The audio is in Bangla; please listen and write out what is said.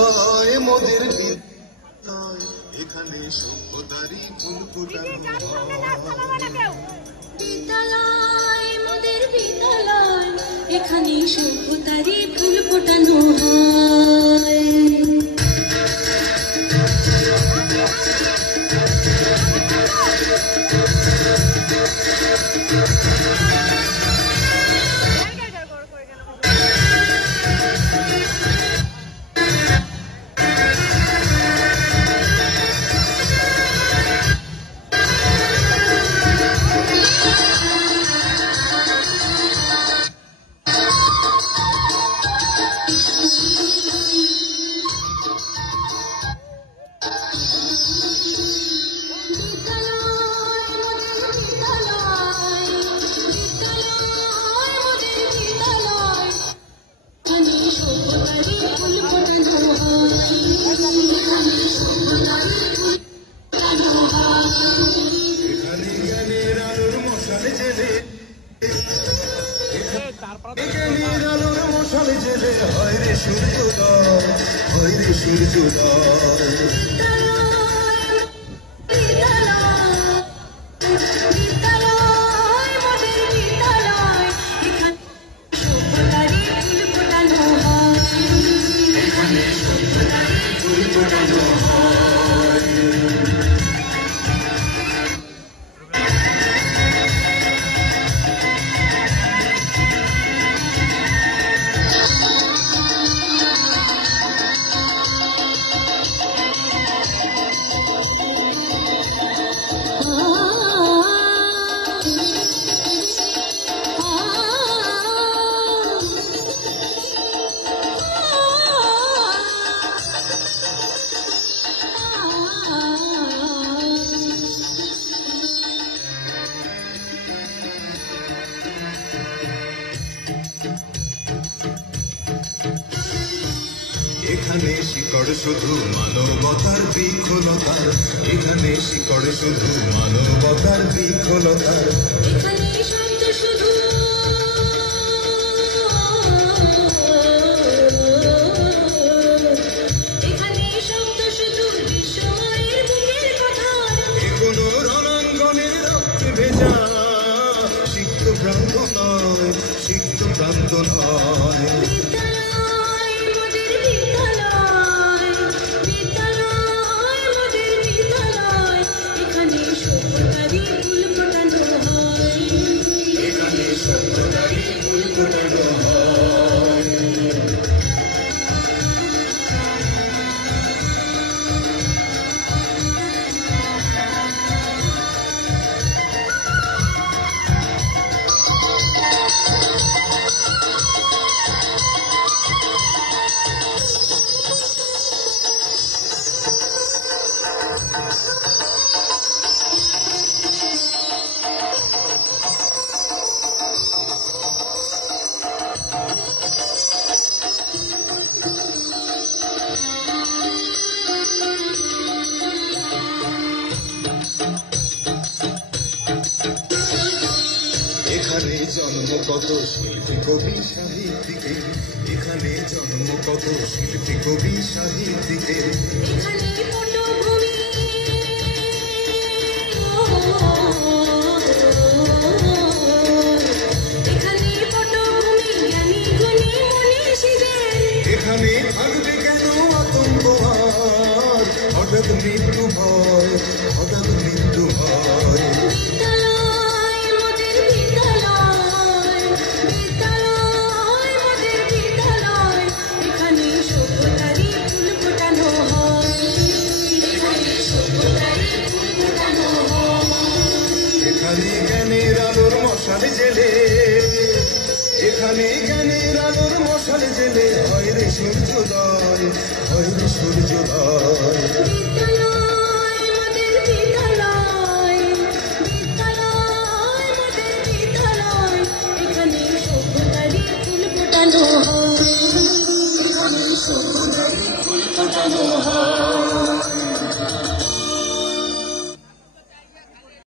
মোদের বিদ্যালয় এখানে সভ্যতারই ফুল ফোটানো বিদ্যালয় মোদের বিদ্যালয় এখানে সভ্যতারই ফুল ফোটানো হয়। এখানে শিকড় শুধু মানবতার বিক্ষলতার এখানে শিকড় শুধু মানবতার বিক্ষলতার এখানে শান্ত শুধু এখানে শব্দ শুধু বিস্ময়ের বুকের কথা এখনো রণাঙ্গনের রক্তে ভেজা সিক্ত প্রান্ত নয় সিক্ত প্রান্ত নয় এখানে জন্ম কত শিল্পী কবি সাহিত্যিকের এখানে জন্ম কত শিল্পী কবি সাহিত্যিকের এখানে পটভূমি এখানে পটভূমি জ্ঞানী গুণী মনীষীদের এখানে থাকবে কেন আতঙ্ক আর হঠাৎ মৃত্যু ভয় হঠাৎ মৃত্যু ভয় এখানে জ্ঞানের আলোর মশাল জেলে এখানে জ্ঞানের আলোর মশাল জেলে হয় রে সূর্যোদয় হয় রে সূর্যোদয় এখানে সভ্যতারই ফুল ফোটানো হয়।